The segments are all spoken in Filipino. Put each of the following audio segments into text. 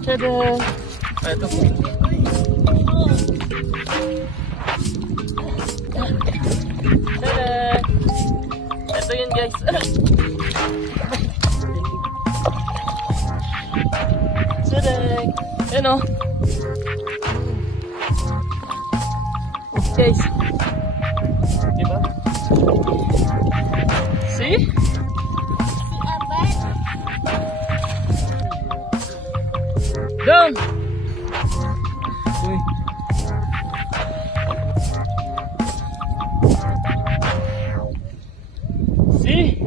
Tada! Ito. Tada! Ito yun guys. Tada! Ayan o. Guys. Diba? See? Down! Uy. See?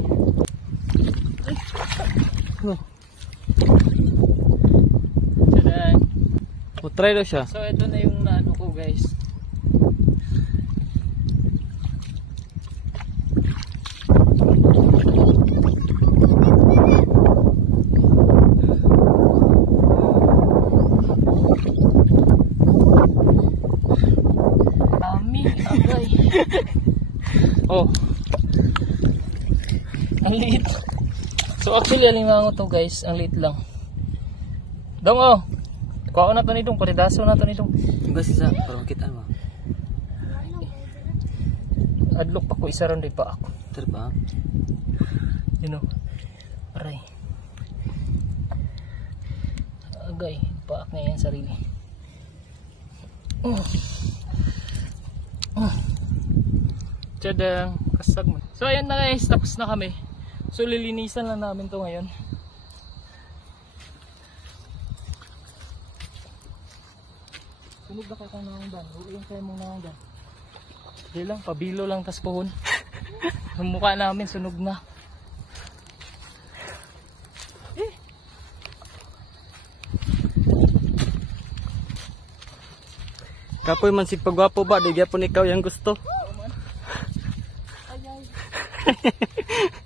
Oh. Tada! Try daw siya. So ito na yung naano ko guys. Oh. Ang liit. So actually alimango to guys, ang liit lang. Dong oh. Kuha ko na to nitong, paridaso na to nitong. Enggak sih sa, kalau kita mah. Adlock pa ko isa ron di pa ako. Terbang. You know. Aray. Agay, paak na yan sarili. Tadang, kasag mo. So ayan na guys, tapos na kami. So lilinisan lang namin to ngayon. Sunog na kayo kang nangangdan. Uwiin kayo mong nangangdan. Hindi lang, pabilo lang tas pohon. Ang mukha namin sunog na. Kapoy man si pagwapo ba, di gyapon ikaw yang gusto. Ay, ay.